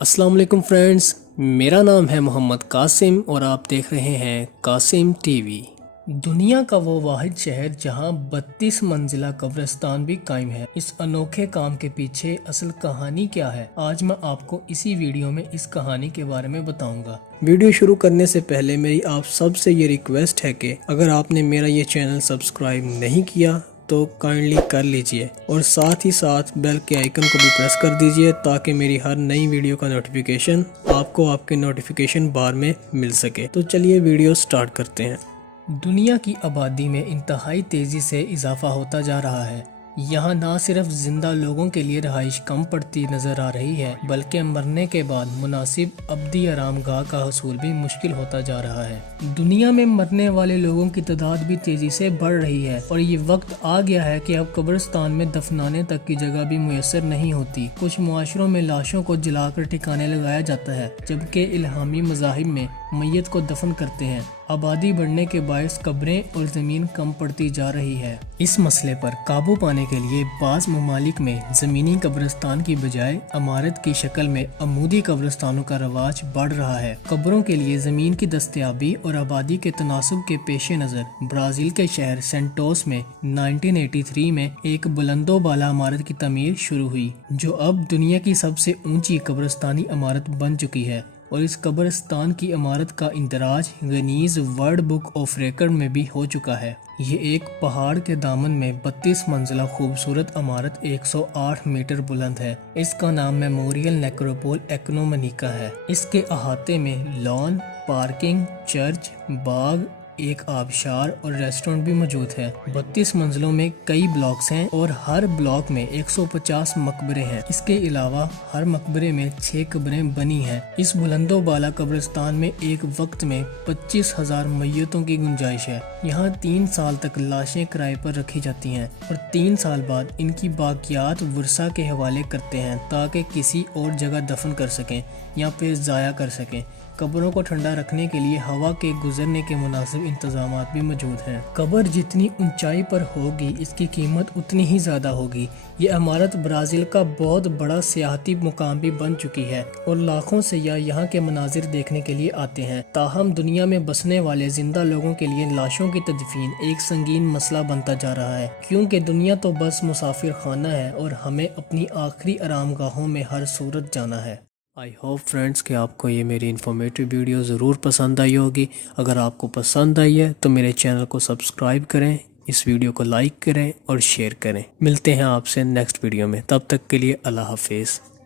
السلام علیکم فرینڈز، میرا نام ہے محمد قاسم اور آپ دیکھ رہے ہیں قاسم ٹی وی۔ دنیا کا وہ واحد شہر جہاں 32 منزلہ قبرستان بھی قائم ہے۔ اس انوکھے کام کے پیچھے اصل کہانی کیا ہے، آج میں آپ کو اسی ویڈیو میں اس کہانی کے بارے میں بتاؤں گا۔ ویڈیو شروع کرنے سے پہلے میری آپ سب سے یہ ریکویسٹ ہے کہ اگر آپ نے میرا یہ چینل سبسکرائب نہیں کیا تو کائنڈلی کر لیجئے اور ساتھ ہی ساتھ بیل کے آئیکن کو بھی پریس کر دیجئے تاکہ میری ہر نئی ویڈیو کا نوٹیفیکیشن آپ کو آپ کے نوٹیفیکیشن بار میں مل سکے۔ تو چلیے ویڈیو سٹارٹ کرتے ہیں۔ دنیا کی آبادی میں انتہائی تیزی سے اضافہ ہوتا جا رہا ہے۔ یہاں نہ صرف زندہ لوگوں کے لیے رہائش کم پڑتی نظر آ رہی ہے بلکہ مرنے کے بعد مناسب ابدی آرام گاہ کا حصول بھی مشکل ہوتا جا رہا ہے۔ دنیا میں مرنے والے لوگوں کی تعداد بھی تیزی سے بڑھ رہی ہے اور یہ وقت آ گیا ہے کہ اب قبرستان میں دفنانے تک کی جگہ بھی میسر نہیں ہوتی۔ کچھ معاشروں میں لاشوں کو جلا کر ٹھکانے لگایا جاتا ہے جبکہ الہامی مذاہب میں میت کو دفن کرتے ہیں۔ آبادی بڑھنے کے باعث قبریں اور زمین کم پڑتی جا رہی ہے۔ اس مسئلے پر قابو پانے کے لیے بعض ممالک میں زمینی قبرستان کی بجائے عمارت کی شکل میں عمودی قبرستانوں کا رواج بڑھ رہا ہے۔ قبروں کے لیے زمین کی دستیابی اور آبادی کے تناسب کے پیش نظر برازیل کے شہر سینٹوس میں 1983 میں ایک بلند و بالا عمارت کی تعمیر شروع ہوئی جو اب دنیا کی سب سے اونچی قبرستانی عمارت بن چکی ہے، اور اس قبرستان کی عمارت کا اندراج Guinness world book of record میں بھی ہو چکا ہے۔ یہ ایک پہاڑ کے دامن میں 32 منزلہ خوبصورت عمارت 108 میٹر بلند ہے۔ اس کا نام میموریل نیکروپول ایکنومنیکا ہے۔ اس کے احاطے میں لان، پارکنگ، چرچ، باغ، ایک آبشار اور ریسٹورنٹ بھی موجود ہے۔ 32 منزلوں میں کئی بلاکس ہیں اور ہر بلاک میں 150 مقبرے ہیں۔ اس کے علاوہ ہر مقبرے میں 6 قبریں بنی ہیں۔ اس بلند و بالا قبرستان میں ایک وقت میں 25,000 میتوں کی گنجائش ہے۔ یہاں 3 سال تک لاشیں کرائے پر رکھی جاتی ہیں اور 3 سال بعد ان کی باقیات ورثاء کے حوالے کرتے ہیں تاکہ کسی اور جگہ دفن کر سکیں یا پھر ضائع کر سکیں۔ قبروں کو ٹھنڈا رکھنے کے لیے ہوا کے گزرنے کے مناسب انتظامات بھی موجود ہیں۔ قبر جتنی اونچائی پر ہوگی اس کی قیمت اتنی ہی زیادہ ہوگی۔ یہ عمارت برازیل کا بہت بڑا سیاحتی مقام بھی بن چکی ہے اور لاکھوں سیاح یہاں کے مناظر دیکھنے کے لیے آتے ہیں۔ تاہم دنیا میں بسنے والے زندہ لوگوں کے لیے لاشوں کی تدفین ایک سنگین مسئلہ بنتا جا رہا ہے، کیونکہ دنیا تو بس مسافر خانہ ہے اور ہمیں اپنی آخری آرام گاہوں میں ہر صورت جانا ہے۔ آئی ہوپ فرینڈز کہ آپ کو یہ میری انفارمیٹیو ویڈیو ضرور پسند آئی ہوگی۔ اگر آپ کو پسند آئی ہے تو میرے چینل کو سبسکرائب کریں، اس ویڈیو کو لائک کریں اور شیئر کریں۔ ملتے ہیں آپ سے نیکسٹ ویڈیو میں، تب تک کے لیے اللہ حافظ۔